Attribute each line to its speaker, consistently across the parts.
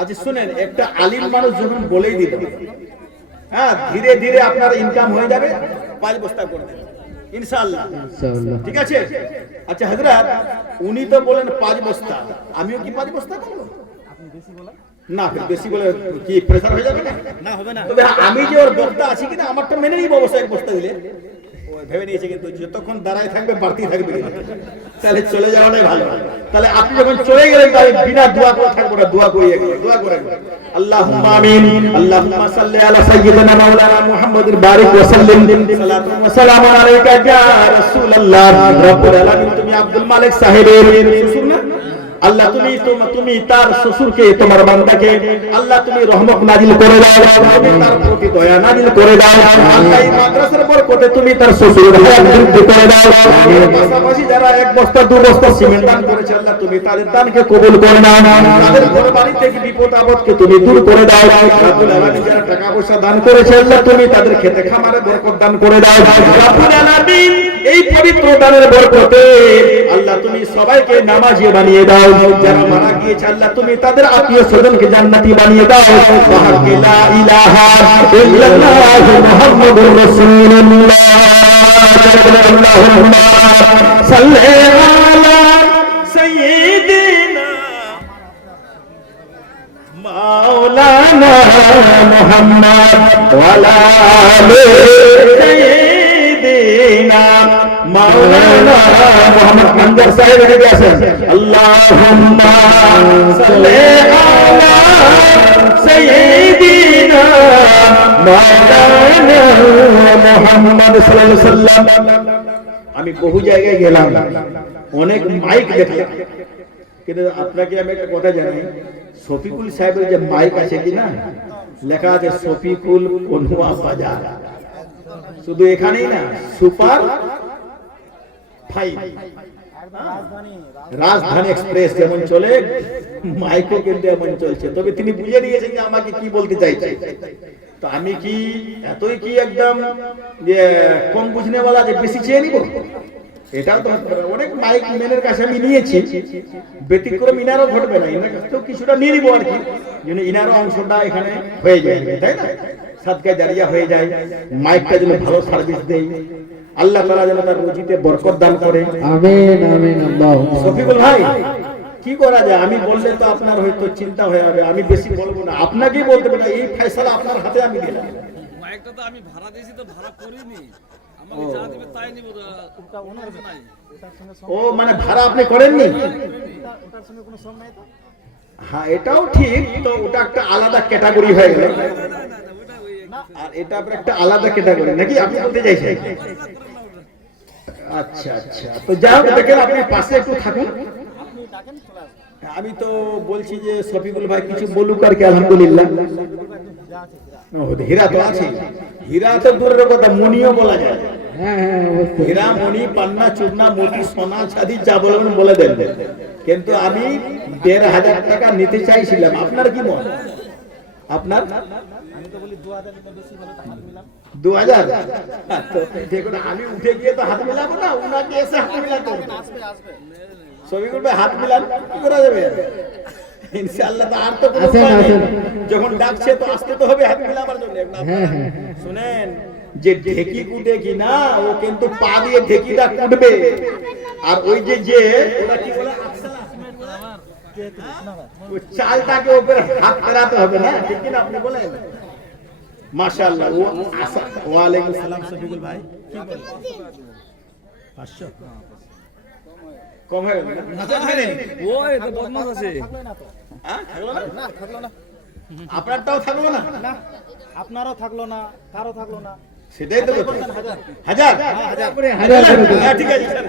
Speaker 1: আচ্ছা শুনেন একটা আলিম মানুষ যখন বলেই দিল হ্যাঁ ধীরে ধীরে আপনার ইনকাম হয়ে যাবে পাঁচ বস্তা করে দেন ইনশাআল্লাহ।
Speaker 2: ইনশাআল্লাহ।
Speaker 1: ঠিক আছে? আচ্ছা হাজরাত উনি তো বলেন পাঁচ বস্তা। আমিও কি পাঁচ বস্তা করব? না বেশি বলে কি প্রেসার হয়ে যাবে? না
Speaker 3: না হবে না।
Speaker 1: তবে আমি যে ওর বক্তা আছি কিনা আমারটা মেনে নিব অবশ্যই এক বস্তা দিলে। ভেবে নিয়েছে কিন্তু যতক্ষণ দাঁড়ায় থাকবে বাড়তি থাকবে তাহলে চলে যাওয়াটাই ভালো। তাহলে আপনি যখন চলে গেলেন, তাহলে বিনা দোয়া করে থাকব না, দোয়া করিয়ে গেলেন দোয়া করে اللهم امين اللهم صل على سيدنا مولانا محمد بارك وسلم صلاه وسلام عليك يا رسول الله رب العالمين তুমি আব্দুল মালিক সাহেবের আল্লাহ, তুমি তুমি তার শ্বশুরকে, তোমার বান্দাকে আল্লাহ, তুমি রহমত নাজিল করে দাও। তুমি তার প্রতি দয়া নাজিল করে দাও। আল্লাহ, এই মাদ্রাসার বরকতে তুমি তার শ্বশুরের হায়াত বৃদ্ধি করে দাও। পাশাপাশি যারা এক বস্তা, দু বস্তা সিমেন্ট দান করেছে, আল্লাহ, তুমি তাদের দানকে কবুল করে নাও। তাদের ঘর বাড়ি থেকে বিপদ আপদকে তুমি দূর করে দাও। রাব্বুল আলামিন যারা টাকা পয়সা দান করেছে, আল্লাহ, তুমি তাদের খেতে খামারে বরকত দান করে দাও। রাব্বুল আলামিন এই পবিত্র দানের বরকতে আল্লাহ তুমি সবাইকে নামাজি বানিয়ে দাও। যারা মারা গিয়েছে, আল্লাহ তুমি তাদের আত্মীয় স্বজনকে জান্নাতি বানিয়ে দাও। বাহাক্কে লা ইলাহা ইল্লাল্লাহু মুহাম্মদ আমি বহু জায়গায় গেলাম। অনেক মাইক দেখলাম। কিন্তু আপনাকে আমি একটা কথা জানাই। শফিকুল সাহেবের যে মাইক আছে কি না? লেখা আছে শফিকুল কনুয়া বাজার। শুধু এখানেই না, সুপার রাজধানী এক্সপ্রেস যেমন চলে মাইকও কিন্তু এমন চলছে। তবে তিনি বুঝে নিয়েছেন যে আমাকে কি বলতে চাইছে। তো আমি কি এতই কি একদম, যে কম বুঝনেওয়ালা যে বেশি চেয়ে নিব? এটাও তো। অনেক মাইক ম্যানের কাছে আমি নিয়েছি। ব্যতিক্রম ইনারও ঘটবে না। ইনার কাছ কিছুটা নিয়ে নিবো আর কি। ইনারও অংশটা এখানে হয়ে যায়। তাই না? সাদকা জারিয়া হয়ে যায়। মাইকটা যেন ভালো সার্ভিস দেয়। আল্লাহ তালা যেন তার রুজিতে বরকত দান করে।
Speaker 2: আমিন আমিন আল্লাহ
Speaker 1: শফিকুল ভাই কি করা যায়? আমি বললে তো আপনার হয়তো চিন্তা হয়ে যাবে আমি বেশি বলব না। আপনাকেই বলতে পারি এই ফয়সালা আপনার হাতে আমি দিলাম।
Speaker 3: মাইকটা তো আমি ভাড়া দিয়েছি তো ভাড়া করিনি। আমাকে যা দিবে তাই নিব ওনার নাই।
Speaker 1: ও মানে ভাড়া আপনি করেননি? হ্যাঁ এটাও ঠিক তো ওটা একটা আলাদা ক্যাটাগরি হয়ে গেল। আর এটা আবার একটা আলাদা ক্যাটাগরি নাকি আপনি বলতে চাইছেন? আচ্ছা আচ্ছা। তো যাই হোক দেখেন আপনি পাশে একটু থাকুন। আমি তো বলছি যে শফিকুল ভাই কিছু বলুক আর কি আলহামদুলিল্লাহ। হীরা তো আছে। হীরা তো দূরের কথা মনিও বলা যায়।
Speaker 2: হ্যাঁ হ্যাঁ অবশ্যই।
Speaker 1: হীরা মণি পান্না চূর্ণা মোতি সোনা চাঁদি যা বলবেন বলে দেন। কিন্তু আমি দেড় হাজার টাকা নিতে চাইছিলাম। আপনার কি মত? আপনার? দু হাজার দেখুন আমি উঠে গিয়ে তো হাত মিলাবো না উনাকে এসে হাত মিলাতে ছবি করবে হাত মিলান কি করা যাবে ইনশাআল্লাহ তো আর তো কোনো। যখন ডাকছে তো আসতে তো হবে হাত মিলাবার জন্য।
Speaker 2: হ্যাঁ, হ্যাঁ,
Speaker 1: শুনেন যে ঢেকি কুটে কি না ও কিন্তু পা দিয়ে ঢেকিটা কুটবে। আর ওই যে যে ওটা কি? ওই চালটাকে ওপরে হাত ফেরাতে হবে না ঠিক কি না আপনি বলেন? মাশাআল্লাহ ওয়ালাইকুম সালাম। শফিকুল ভাই কি বলেন? 500 কম হয়ে গেল না?
Speaker 3: ওই তো বদমাস আছে।
Speaker 1: হ্যাঁ? থাকল না? আপনারটাও থাকল না?
Speaker 4: আপনারও থাকল না কারও থাকল না।
Speaker 1: সেটাই তো। হাজার
Speaker 2: হাজার।
Speaker 1: হ্যাঁ, ঠিক আছে স্যার।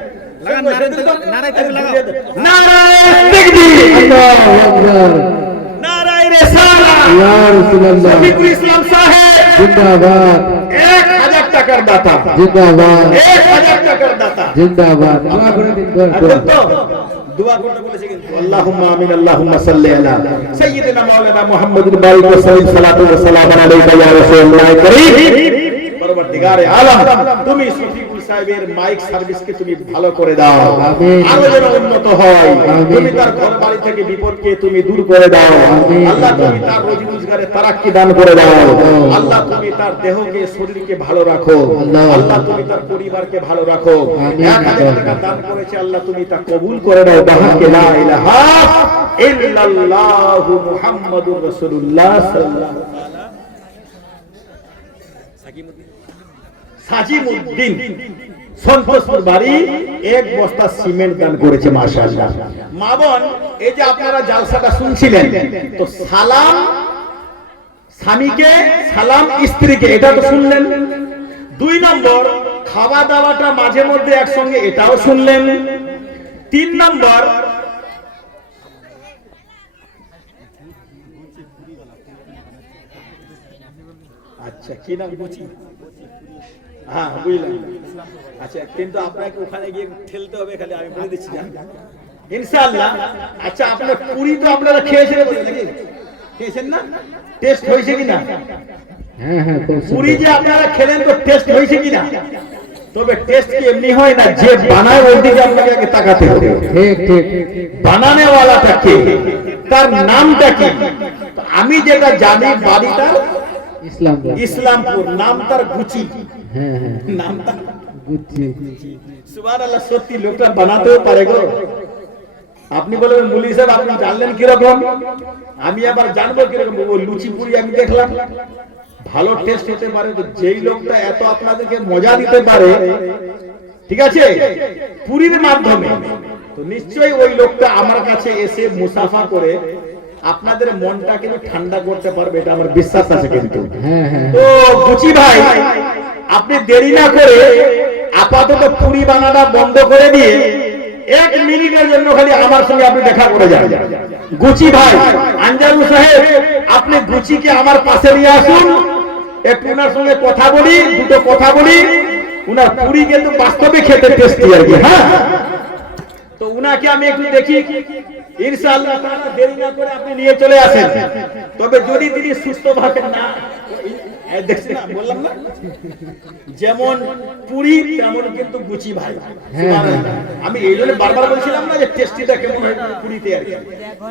Speaker 2: জিন্দাবাদ
Speaker 1: এক হাজার টাকার দাতা
Speaker 2: জিন্দাবাদ
Speaker 1: এক হাজার টাকার দাতা।
Speaker 2: জিন্দাবাদ দোয়া করে দিন দোয়া করে
Speaker 1: একদম তো? দোয়া করতে বলেছে কিন্তু। আল্লাহুম্মা আমিন আল্লাহুম্মা সাল্লি আলা সাইয়্যিদিনা মাওলানা মুহাম্মাদিন বারিক ওয়া সাল্লিম সালাতু ওয়া সালামু আলাইকা ইয়া রাসূলুল্লাহ কারীম। পরবর্তীগারে আলম তুমি সাহেবের মাইক সার্ভিসকে তুমি ভালো করে দাও। আরও যেন উন্নত হয়। তুমি তার ঘর বাড়ি থেকে বিপদকে তুমি দূর করে দাও। আল্লাহ তুমি তার রোজি রোজগারে তারাক্কি দান করে দাও। আল্লাহ তুমি তার দেহকে শরীরকে ভালো রাখো।
Speaker 2: আল্লাহ।
Speaker 1: আল্লাহ তুমি তার পরিবারকে ভালো রাখো। দান করেছে আল্লাহ তুমি তা কবুল করে নাও বাহাকে লা ইলাহা ইল্লাল্লাহু মুহাম্মাদুর রাসূলুল্লাহ সাল্লাল্লাহু সাজিমউদ্দিন সন্তোষপুর বাড়ি এক বস্তা সিমেন্ট দান করেছে, মাশাআল্লাহ। মা বোন, এই যে আপনারা জালসাটা শুনছিলেন, তো সালাম স্বামীকে, সালাম স্ত্রীকে, এটা তো শুনলেন। দুই নম্বর খাওয়া দাওয়াটা মাঝে মধ্যে একসঙ্গে এটাও শুনলেন। তিন নম্বর আচ্ছা কি নাম? বুঝি হ্যাঁ বুঝলাম। আচ্ছা কিন্তু আপনাকে ওখানে গিয়ে ঠেলতে হবে খালি আমি বলে দিচ্ছি ইনশাআল্লাহ। আচ্ছা আপনার পুরি তো আপনারা নাকি? খেয়েছেন না? টেস্ট হয়েছে কিনা?
Speaker 2: হ্যাঁ হ্যাঁ
Speaker 1: পুরি যে আপনারা খেলেন তো টেস্ট হয়েছে কিনা? তবে টেস্ট কি এমনি হয় না? যে বানায় ওই দিকে আপনাকে আগে তাকাতে হবে।
Speaker 2: ঠিক ঠিক।
Speaker 1: বানানে ওয়ালাটা কে? তার নামটা কি? আমি যেটা জানি বাড়িটা
Speaker 2: ইসলাম
Speaker 1: ইসলামপুর। নাম তার গুচি।
Speaker 2: হ্যাঁ হ্যাঁ
Speaker 1: নাম তার সুবহানাল্লাহ সত্যি লোকটা বানাতেও পারে গো। আপনি বলেন মুলি সাহেব আপনি জানলেন কীরকম? আমি আবার জানব কীরকম। ও লুচি পুরি আমি দেখলাম। ভালো টেস্ট হতে পারে তো যেই লোকটা এত আপনাদেরকে মজা দিতে পারে ঠিক আছে? পুরীর মাধ্যমে। তো নিশ্চয়ই ওই লোকটা আমার কাছে এসে মুসাফা করে আপনাদের মনটা কিন্তু ঠান্ডা করতে পারবে এটা আমার বিশ্বাস আছে কিন্তু।
Speaker 2: হ্যাঁ হ্যাঁ
Speaker 1: তো গুচি ভাই। আপনি দেরি না করে আপাতত পুরি বানাটা বন্ধ করে দিয়ে এক মিনিটের জন্য খালি আমার সঙ্গে আপনি দেখা করে যান। গুচি ভাই আঞ্জারু সাহেব আপনি গুচিকে আমার পাশে নিয়ে আসুন। একটু ওনার সঙ্গে কথা বলি দুটো কথা বলি। উনার পুরি কিন্তু বাস্তবে খেতে টেস্টি আর কি হ্যাঁ? তো উনাকে আমি একটু দেখি। ইনশাআল্লাহ দেরি না করে আপনি নিয়ে চলে আসেন। তবে যদি তিনি সুস্থ ভাবে না, বললাম না? যেমন পুরি তেমন কিন্তু গুচি ভাই আমি এই জন্য বারবার বলছিলাম না যে টেস্টিটা কেমন হয় পুরিতে আর কি।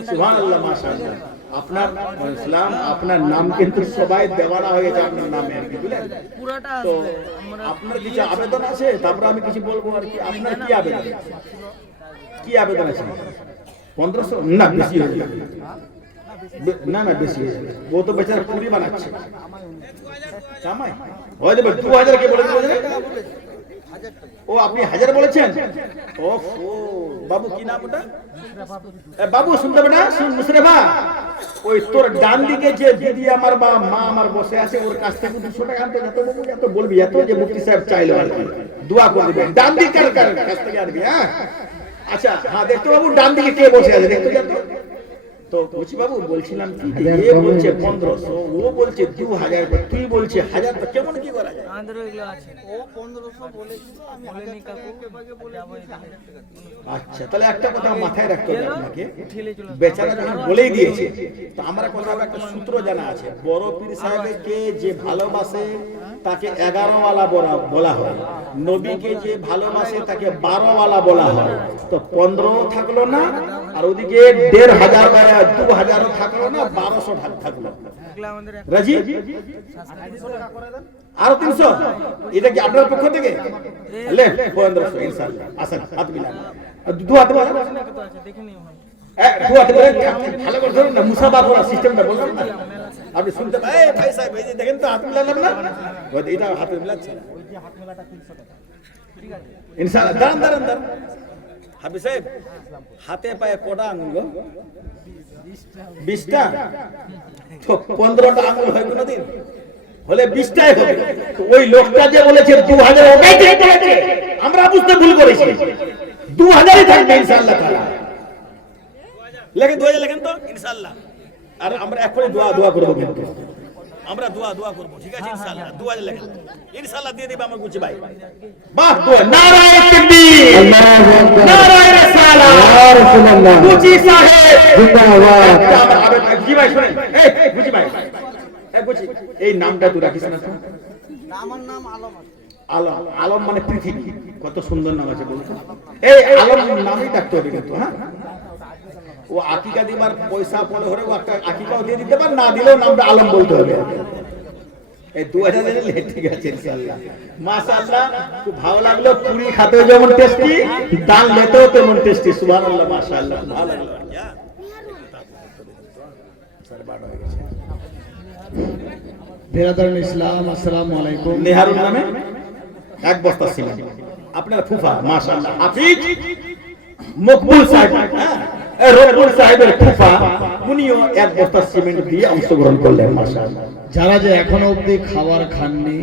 Speaker 1: সুবহানাল্লাহ মাশাআল্লাহ। আপনার ইসলাম আপনার নাম কিন্তু সবাই দেওয়ানা হয়ে গেছে আপনার নামে আর কি বুঝলেন? তো আপনার কিছু আবেদন আছে? তারপরে আমি কিছু বলব আর কি। আপনার কি আবেদন কি আবেদন আছে? পনেরোশো? না বেশি হয়ে যাবে। না না বেশি হয়ে যাবে ও তো বেচারা পুরি বানাচ্ছে কামাই হয়ে যাবে দু হাজার কে বলে দিল ও আপনি হাজার বলেছেন ও বাবু কি নাম ওটা এ, বাবু শুনতে পাবে না শুন মুশরেফা ওই তোর ডান দিকে যে দিদি আমার বা মা আমার বসে আছে ওর কাছ থেকে দুশো টাকা আনতে যত বাবু এত বলবি এত যে মুফতি সাহেব চাইলো আর কি দোয়া করে দিবেন ডান দিকের কার- কাছ থেকে আনবি হ্যাঁ আচ্ছা হ্যাঁ দেখতে বাবু ডান দিকে কে বসে আছে দেখতে যান তো বলছিলাম কি যে এ বলছে পনেরোশো ও বলছে দু হাজার তুই বলছে হাজার তো কেমন কি করা যায়?
Speaker 3: আমাদের ওইগুলো আছে। ও পনেরোশো।
Speaker 1: আচ্ছা তাহলে একটা কথা মাথায় রাখতে হবে আপনাকে। বেচারা যখন বলেই দিয়েছে। তো আমরা কোথাও একটা সূত্র জানা আছে। বড় পীর সাহেবকে যে ভালোবাসে তাকে এগারো ওয়ালা বলা হয়। নবীকে যে ভালোবাসে তাকে বারো ওয়ালা বলা হয়। তো পনেরো থাকল না আর ওদিকে দেড় হাজার দু হাজারও থাকল না বারোশো থাকল। রাজি? আরও তিনশো? এটা কি আপনার পক্ষ থেকে? পনেরোশো ইনশাল্লাহ আসেন হাত মিলান। দু হাতে দু হাতে ভালো করে ধরুন না মুসাফা করা সিস্টেমটা বললাম না। আপনি শুনতে পাই ভাই সাহেব এই যে দেখেন তো হাত মিলালাম না এটা হাতে মিলাচ্ছে। না ইনশাআল্লাহ দাঁড়ান দাঁড়ান দাঁড়ান। হাবি সাহেব হাতে পায়ে কটা আঙুল গো? বিশটা? পনেরোটা আঙুল হয় হলে বিশটাই হবে। ওই লোকটা যে বলেছে দু হাজার আমরা বুঝতে ভুল করেছি। দু হাজারই থাকবে ইনশাল্লাহ লেখেন দু হাজার লেখেন তো ইনশাল্লাহ আর আমরা এখনই দোয়া দোয়া করব কিন্তু। আমরা দোয়া দোয়া করব ঠিক আছে? ইনশাআল্লাহ দু হাজার লেখেন ইনশাআল্লাহ দিয়ে দেবে আমার গুচি ভাই। বাহ দোয়া। নারায়ে তাকবীর
Speaker 2: আল্লাহু আকবার।
Speaker 1: নারায়ে রিসালাত।
Speaker 2: ইয়া রাসূলুল্লাহ।
Speaker 1: গুচি সাহেব।
Speaker 2: জিন্দাবাদ।
Speaker 1: একটা জি ভাই শুনেন। এই গুচি ভাই। এই গুচি এই নামটা তুই রাখিস না?
Speaker 3: আমার নাম আলম আছে।
Speaker 1: আলম আলম মানে পৃথিবী। কত সুন্দর নাম আছে বলতো। এই আলম নামই ডাকতে হবে কিন্তু হ্যাঁ? ও আকিকা দিবার পয়সা পড়ে হলে ও আকিকাও দিয়ে দিতে পারে না দিলেও নামটা আলম বলতে হবে। এই দু হাজার ঠিক আছে ইনশাল্লাহ মাশাআল্লাহ খুব ভালো লাগল। পুরি খাতেও যেমন টেস্টি ডাল লেতেও তেমন টেস্টি সুবহানাল্লাহ মাশাআল্লাহ ভালো লাগল। সাড়ে বারোটা গেছে।
Speaker 2: বেরাদারুল ইসলাম আসসালামু আলাইকুম।
Speaker 1: নেহারুল নামে এক বস্তা সিমেন্ট। আপনার ফুফা মাশাআল্লাহ। হাফিজ মকবুল সাহেব। হ্যাঁ। এ রকবুল সাহেবের ফুফা উনিও এক বস্তা সিমেন্ট দিয়ে অংশগ্রহণ করলেন
Speaker 2: যারা যে এখনও অবধি খাবার খাননি,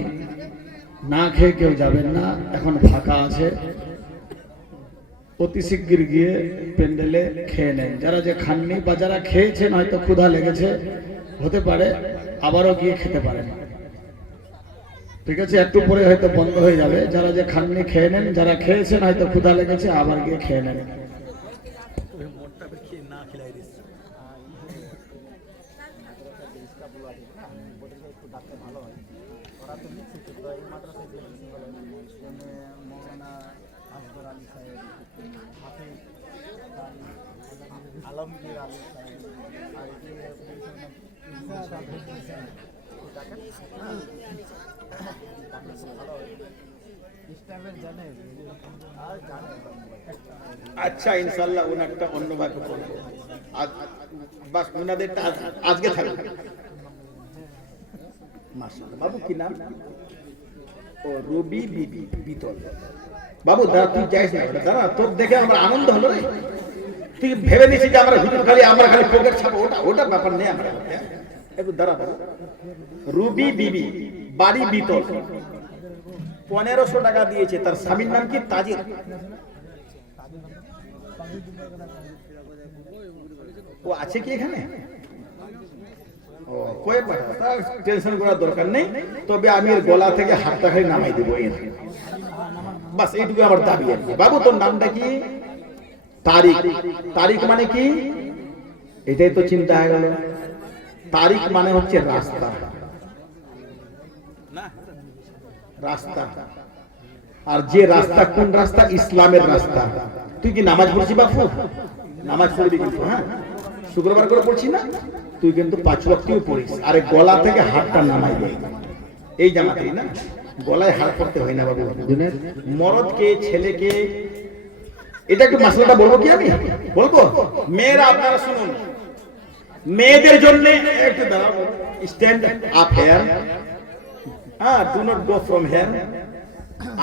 Speaker 2: না খেয়ে কেউ যাবেন না, এখন ফাঁকা আছে। অতি শিগগির গিয়ে প্যান্ডেলে খেয়ে নেন। যারা যে খাননি বা যারা খেয়েছেন, হয়তো ক্ষুধা লেগেছে, হতে পারে, আবারও গিয়ে খেতে পারেন। ঠিক আছে, একটু পরে হয়তো বন্ধ হয়ে যাবে। যারা যে খাননি, খেয়ে নেন, যারা খেয়েছেন, হয়তো ক্ষুধা লেগেছে, আবার গিয়ে খেয়ে নেন।
Speaker 1: আচ্ছা ইনশাআল্লাহ ওনারটা অন্য ভাবে করব বাস ওনাদেরটা আজকে থাকবে। বাবু, কি নাম? ও, রবি বিবি বিতল বাবু, দাঁড়া, তুই যাইস না। দাঁড়া, তোর দেখে আমার আনন্দ হলো রে। তুই ভেবে নিছিস যে আমরা হুজুর, খালি আমরা খালি পকেট ছাপো ওটা ওটা ব্যাপার নেই আমরা? একটু দাঁড়া, বাবু। রুবি বিবি, বাড়ি বিতল। পনেরোশো টাকা দিয়েছে। তার স্বামীর নাম কি? তাজির। ও আছে কি এখানে? কয়ে টেনশন করার দরকার নেই। তবে আমি গলা থেকে হাতটা খালি নামাই দেবো বাস এইটুকু আমার দাবি বাবু, তোর নামটা কি? তারিখ। তারিখ মানে কি? এটাই তো চিন্তা হয়ে গেল। তারিখ মানে হচ্ছে রাস্তা। রাস্তা। আর যে রাস্তা কোন রাস্তা? ইসলামের রাস্তা। তুই কি নামাজ পড়ছি বাপু? নামাজ পড়বি কিন্তু হ্যাঁ? শুক্রবার করে পড়ছি না? তুই কিন্তু পাঁচ লক্ষটিও পড়িস। আরে গলা থেকে হাতটা নামাই এই জামাতেই না? গলায় হাত পড়তে হয় না বাবু। মরদকে ছেলেকে এটা একটু মাসলাটা বলব কি আমি? বলব? মেয়েরা আপনারা শুনুন। মেয়েদের জন্য একটু দাঁড়াও। স্ট্যান্ড আপ হেয়ার হ্যাঁ do not go from here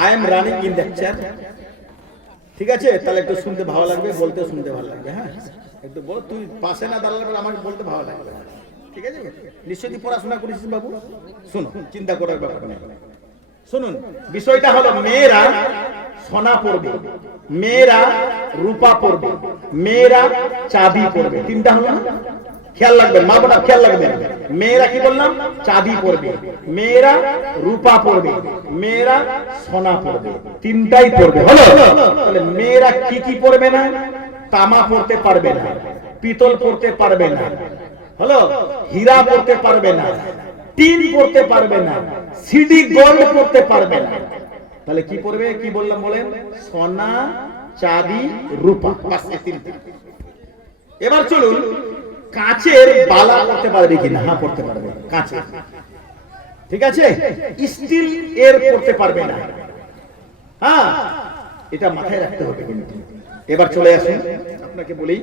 Speaker 1: I am running in lecture ঠিক আছে? তাহলে একটু শুনতে ভালো লাগবে, বলতে শুনতে ভালো লাগবে হ্যাঁ? একটু বল, তুই পাশে না দাঁড়ালে পরে আমাকে বলতে ভালো লাগবে। ঠিক আছে? নিশ্চয়ই তুই পড়াশোনা করেছিস বাবু? শোনো, চিন্তা করার ব্যাপার নেই। শুনুন, বিষয়টা হলো মেয়েরা সোনা পরবে, মেয়েরা রূপা পরবে, মেয়েরা চাবি পরবে। তিনটা হলো না? খেয়াল রাখবেন মা বোনা খেয়াল রাখবেন মেয়েরা কি বললাম চাঁদি পরবে মেয়েরা রূপা পরবে মেয়েরা সোনা পরবে তিনটাই পরবে হলো? মেয়েরা কি কি পরবে না? তামা পরতে পারবে না, পিতল পরতে পারবে না, হলো? হীরা পরতে পারবে না, টিন পড়তে পারবে না, সিডি গোল্ড পড়তে পারবে না। তাহলে কি পড়বে? কি বললাম বলেন সোনা চাঁদি রূপা। এবার চলুন কাচের বালা পড়তে পারবে কিনা? হ্যাঁ পড়তে পারবে। কাঁচের। ঠিক আছে? স্টিল এর পড়তে পারবে না। হ্যাঁ এটা মাথায় রাখতে হবে কিন্তু। এবার চলে আসুন, আপনাকে বলি,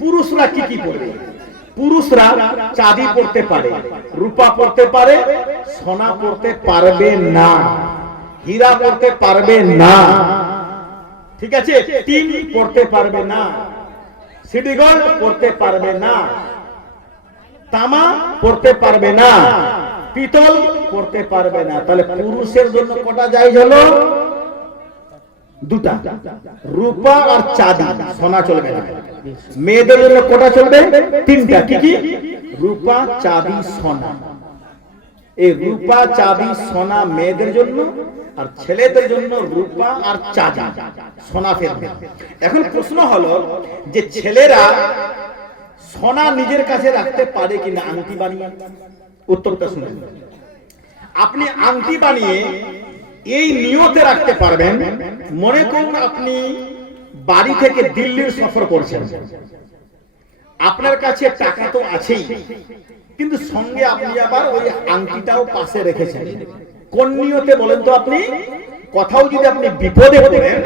Speaker 1: পুরুষরা কি কি পড়বে? পুরুষরা চাঁদি পড়তে পারে, রূপা পড়তে পারে, সোনা পড়তে পারবে না, হীরা পড়তে পারবে না। ঠিক আছে? টিন পড়তে পারবে না। সিডি গোল্ড পড়তে পারবে না। তামা পড়তে পারবে না। পিতল পড়তে পারবে না। তাহলে পুরুষের জন্য কটা যাই হলো? দুটা। রূপা আর চাঁদি। সোনা চলবে না। মেয়েদের জন্য কটা চলবে? তিনটা। কি কি? রূপা, চাঁদি, সোনা। এই রূপা চাবি সোনা মেয়েদের জন্য আর ছেলেদের জন্য রূপা আর চাঁদি সোনা ফেলবে এখন প্রশ্ন হলো যে ছেলেরা সোনা নিজের কাছে রাখতে পারে কিনা? আংটি বানিয়ে। উত্তরটা শুনুন। আপনি আংটি বানিয়ে এই নিয়তে রাখতে পারবেন। মনে করুন আপনি বাড়ি থেকে দিল্লির সফর করছেন। আপনার কাছে টাকা তো আছেই। কিন্তু সঙ্গে আপনি আবার ওই আংটিটাও পাশে রেখেছেন। কোন নিয়তে বলেন তো আপনি, কোথাও যদি আপনি বিপদে পড়েন,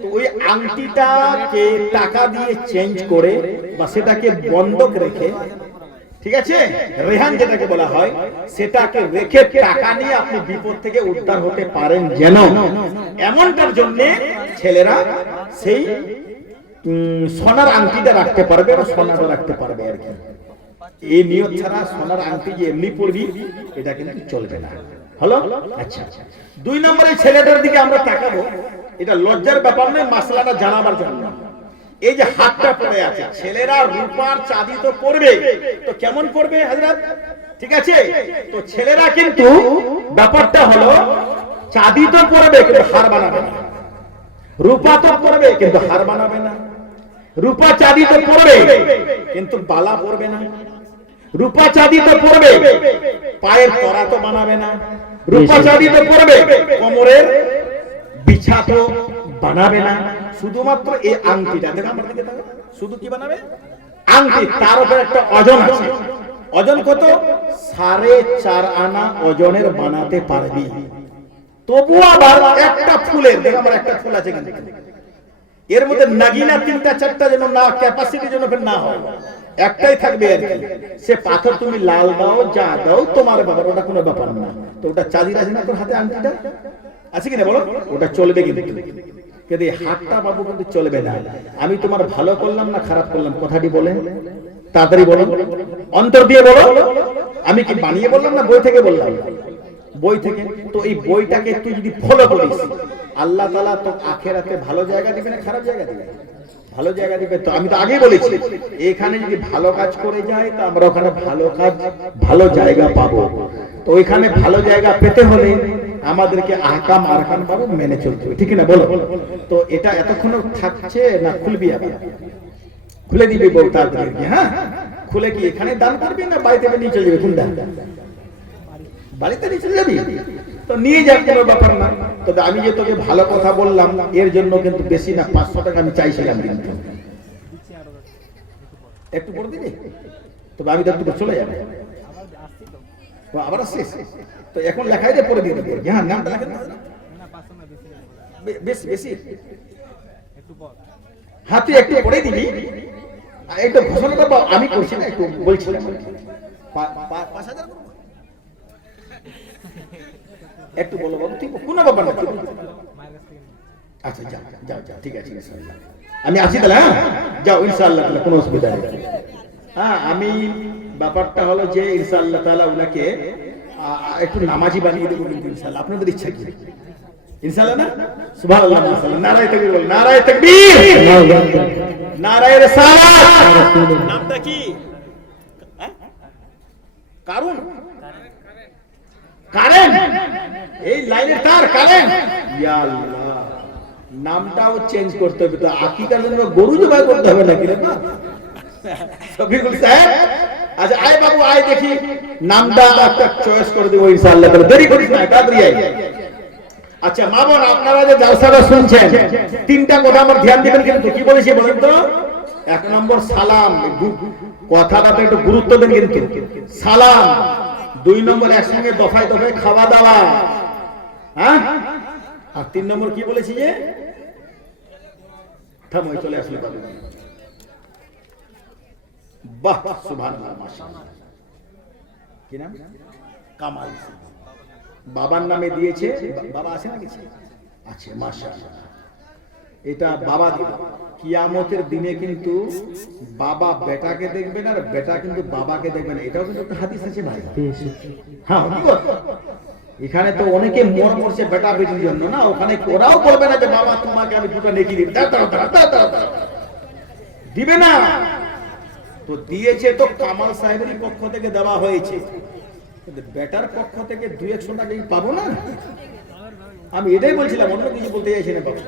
Speaker 1: তো ওই আংটিটাকে টাকা দিয়ে চেঞ্জ করে বা সেটাকে বন্ধক রেখে, ঠিক আছে? রেহান যেটাকে বলা হয়, সেটাকে রেখে টাকা নিয়ে আপনি বিপদ থেকে উদ্ধার হতে পারেন যেন। এমনটার জন্য ছেলেরা সেই সোনার আংটিটা রাখতে পারবে বা সোনাটা রাখতে পারবে আর কি। এই নিয়ত ছাড়া সোনার আংটি যে এমনি পড়বি এটা কিন্তু চলবে না। হলো? আচ্ছা। দুই নম্বরে ছেলেটার দিকে আমরা তাকাবো। এটা লজ্জার ব্যাপার নয়, মাসলাটা জানাবার জন্য। এই যে হাতটা পড়ে আছে, ছেলেরা রূপার চাঁদি তো পড়বে তো কেমন পড়বে হাজরাত? ঠিক আছে? তো ছেলেরা কিন্তু ব্যাপারটা হলো, চাঁদি তো পড়বে কিন্তু হার বানাবে না। রূপা তো পড়বে কিন্তু হার বানাবে না। রূপা চাঁদি তো পড়বে কিন্তু বালা পড়বে না। রূপা চাঁদি তো পড়বে। পায়ের তরা তো বানাবে না। রূপা চাঁদি তো পড়বে। কোমরের বিছা তো বানাবে না। শুধুমাত্র এই আংটিটা। দেখো আমার দিকে। শুধু কি বানাবে? আংটি। তার উপর একটা ওজন আছে। ওজন কত? সাড়ে চার আনা ওজনের বানাতে পারবি। তবু আবার একটা ফুলের দেখো আমার একটা ফুল আছে কিন্তু। এর মধ্যে নাগিনা তিনটা চারটা যেন না ক্যাপাসিটি যেন ফের না হয়। একটাই থাকবে আর কি। সে পাথর তুমি লাল দাও, যা দাও, তোমার ব্যাপার, ওটা কোনো ব্যাপার না। তো ওটা চাঁদির আছে না তোর হাতে আংটিটা? আছে কিনা বলো? ওটা চলবে কিন্তু। কিন্তু হাতটা বাবু কিন্তু চলবে না। আমি তোমার ভালো করলাম না খারাপ করলাম? কথাটি বলেন তাড়াতাড়ি বলো। অন্তর দিয়ে বলো। আমি কি বানিয়ে বললাম না বই থেকে বললাম? বই থেকে। তো এই বইটাকে তুই যদি ফলো করিস, আল্লাহ তালা তো আখেরাতে ভালো জায়গা দিবে না খারাপ জায়গা দিবে? ভালো জায়গা দিবে তো, আমি তো আগেই বলেছি। এখানে যদি ভালো কাজ করে যায়, তো আমরা ওখানে ভালো কাজ, ভালো জায়গা পাবো। তো ওইখানে ভালো জায়গা পেতে হলে আমাদেরকে আহকাম আরকাম পাবো মেনে চলতে হবে। ঠিক না বলো। তো এটা এতক্ষণ থাকছে না খুলবি আবার? খুলে দিবি বউ তাড়াতাড়ি হ্যাঁ? খুলে কি এখানে দান করবি না বাড়িতে নিয়ে চলে যাবে? কোনটা? বাড়িতে নিয়ে চলে যাবি? তো নিয়ে যাক কোনো ব্যাপার না। তবে আমি যে তোকে ভালো কথা বললাম, এর জন্য কিন্তু বেশি না, পাঁচশো টাকা আমি চাইছিলাম কিন্তু। একটু করে দিবি? তবে আমি তো একটু চলে যাব। তো আবার আসছিস? তো এখন লেখাই দিয়ে পরে দিয়ে দিবি। হ্যাঁ নামটা লেখা দে। বে- বেশি বেশি। হাতে একটু পরে দিবি। একটু ঘোষণাটা আমি করছি না, একটু বলছিলাম। পাঁচ হাজার? একটু বলো বাবু ঠিক কোনো ব্যাপার না আচ্ছা যাও যাও যাও ঠিক আছে ইনশাআল্লাহ। আমি আসি তাহলে হ্যাঁ? যাও ইনশাআল্লাহ তাহলে কোনো অসুবিধা নেই। হ্যাঁ আমি ব্যাপারটা হলো যে ইনশাআল্লাহ তাআলা আ, আ, একটু নামাজি বানিয়ে দেবো কিন্তু ইনশাআল্লাহ। আপনাদের ইচ্ছা কি? ইনশাআল্লাহ না? সুবহানাল্লাহ মাশাআল্লাহ। নারায়ে তাকবীর বল নারায়ে তাকবীর! নারায়ে রিসালাত! নামটা কি? হ্যাঁ? কারণ? এই লাইনের তার নামটাও চেঞ্জ করতে হবে তো। আকিকার জন্য গরু জবাই করতে হবে নাকি রে আচ্ছা আচ্ছা মা আপনারা যে তিনটা কথা আমার ধ্যান কি তো? এক নম্বর সালাম কথাটাতে একটু গুরুত্ব দেন কিন্তু। সালাম দুই নম্বর একসঙ্গে দফায় দফায় খাওয়া দাওয়া। হ্যাঁ? আর তিন নম্বর কি বলেছি যে? চলে আসলে বাহ কামাল। বাবার নামে দিয়েছে। বাবা আছে না কিছু আছে মাশাআল্লাহ। এটা বাবা দিবে কিয়ামতের দিনে কিন্তু বাবা বেটাকে দেখবে না আর বেটা কিন্তু বাবাকে দেখবে না এটাও কিন্তু একটা হাদিস আছে ভাই। হ্যাঁ এখানে তো অনেকে মর মরছে বেটা বেটির জন্য, না? ওখানে ওরাও বলবে না যে, বাবা, তোমাকে আমি দুটো নেকি দাও। দিবে না। তো দিয়েছে তো কামাল সাহেবেরই পক্ষ থেকে দেওয়া হয়েছে। বেটার পক্ষ থেকে দুই একশো টাকা পাবো না? আমি এটাই বলছিলাম, অন্য কিছু বলতে চাইছি না বাবু।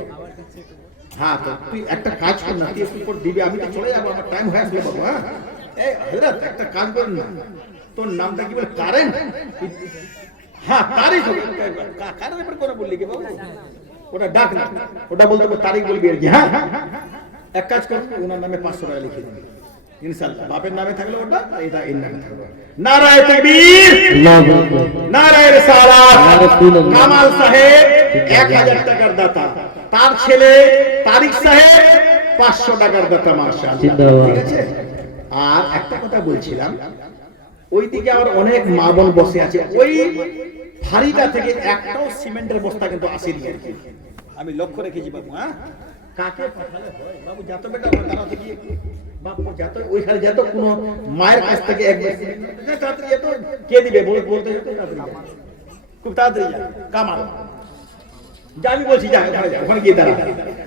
Speaker 1: হ্যাঁ তো তুই একটা কাজ কর না, তুই একটু পর দিবি আমি তো চলে যাব, আমার টাইম হয়ে আসবে বাবু হ্যাঁ? এই হজরত, একটা কাজ কর না। তোর নামটা কি বলে কারেন? হ্যাঁ তারিখ হবে। কা- কার ব্যাপারে করে বললি কি বাবু? ওটা ডাক না, ওটা বলতে তারিখ বলবি আর কি হ্যাঁ? এক কাজ কর, ওনার নামে পাঁচশো টাকা লিখে দিন ইনশাল্লাহ বাপের নামে থাকলে ওটা আর এটা এর নামে থাকবে। নারায় তাকবীর। নারায় রিসালাত। কামাল সাহেব এক হাজার টাকার দাতা। তার ছেলে তারিক সাহেব পাঁচশো টাকার দাতা মার্শাল ঠিক আছে? আর একটা কথা বলছিলাম ওইদিকে আবার অনেক মা বোন বসে আছে। ওই ফাড়িটা থেকে একটাও সিমেন্টের বস্তা কিন্তু আসেনি আর কি। আমি লক্ষ্য রেখেছি বাবু হ্যাঁ? কাকে মায়ের কাছ থেকে কে দিবে? বল বলতে খুব তাড়াতাড়ি যা কামাল। যা আমি বলছি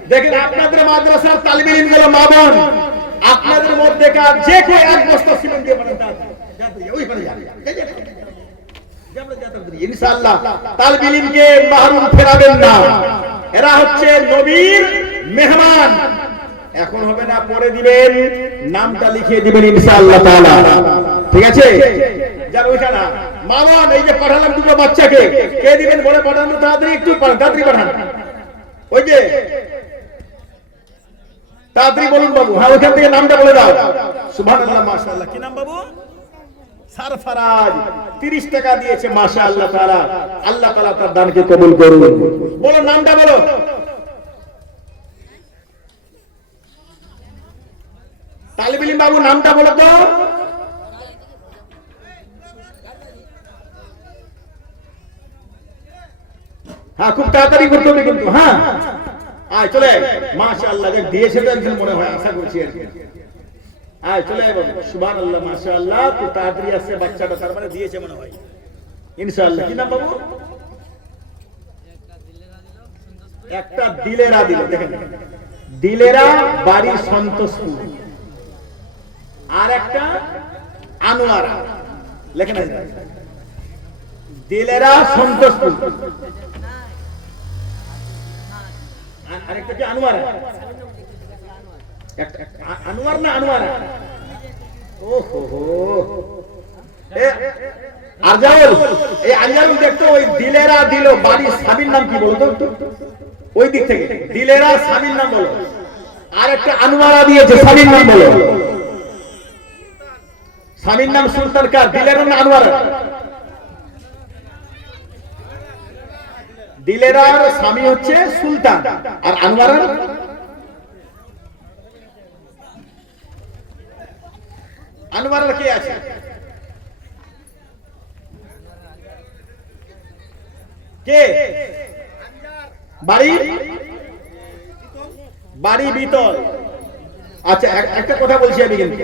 Speaker 1: দেখেন আপনাদের মাদ্রাসার তালিবে গেল মা আপনাদের মধ্যে যে কেউ এক বস্তা সিমেন্ট দিয়ে যা, ওইখানে যা। যা, যা, যা। যা, আমরা যা তাড়াতাড়ি। ইনশাআল্লাহ তালিবে মাহরুম ফেরাবেন না। এরা হচ্ছে নবীর মেহমান। এখন হবে না, পরে দিবেন। নামটা লিখিয়ে দিবেন ইনশাআল্লাহ তাআলা। ঠিক আছে? যান ওইখানে মামন, এই যে পাঠালাম দুটো বাচ্চাকে। কে দিবেন বলে পাঠানো তাড়াতাড়ি একটু তাড়াতাড়ি পাঠান। ওই যে, তাড়াতাড়ি বলুন বাবু। হ্যাঁ ওইখান থেকে নামটা বলে দাও। সুবহানাল্লাহ, মাশাআল্লাহ। কি নাম বাবু? সারফারাজ 30 টাকা দিয়েছে মাশাআল্লাহ তাআলা। আল্লাহ তাআলা তার দানকে কবুল করুন। বলো, নামটা বলো। তালিবিলিম বাবু, নামটা বলো তো। হ্যাঁ খুব তাড়াতাড়ি করতে হবে কিন্তু হ্যাঁ। আয়, চলে। মাশাআল্লাহ দিয়েছে তো একজন মনে হয়, আশা করছি আর কি। আয় চলে আয় বাবু সুবহানাল্লাহ, মাশাআল্লাহ, তো তাড়াতাড়ি আসছে বাচ্চাটা, তার মানে দিয়েছে মনে হয়। ইনশাআল্লাহ। কি নাম বাবু? একটা দিলেরা দিল, দেখেন। দিলেরা বাড়ি সন্তোষপুর আর একটা আনোয়ারা। লেখেন দিলেরা সন্তোষপুর আর- আরেকটা কি আনোয়ারা? আনোয়ার আর আনোয়ারা দিয়েছে, স্বামীর নাম বলো। স্বামীর না আনোয়ারা? দিলেরার স্বামী হচ্ছে সুলতান। আর আনোয়ারার? আনোয়ারার কে আছে? কে? বাড়ি? বাড়ি বিতল। আচ্ছা একটা কথা বলছি আমি কিন্তু।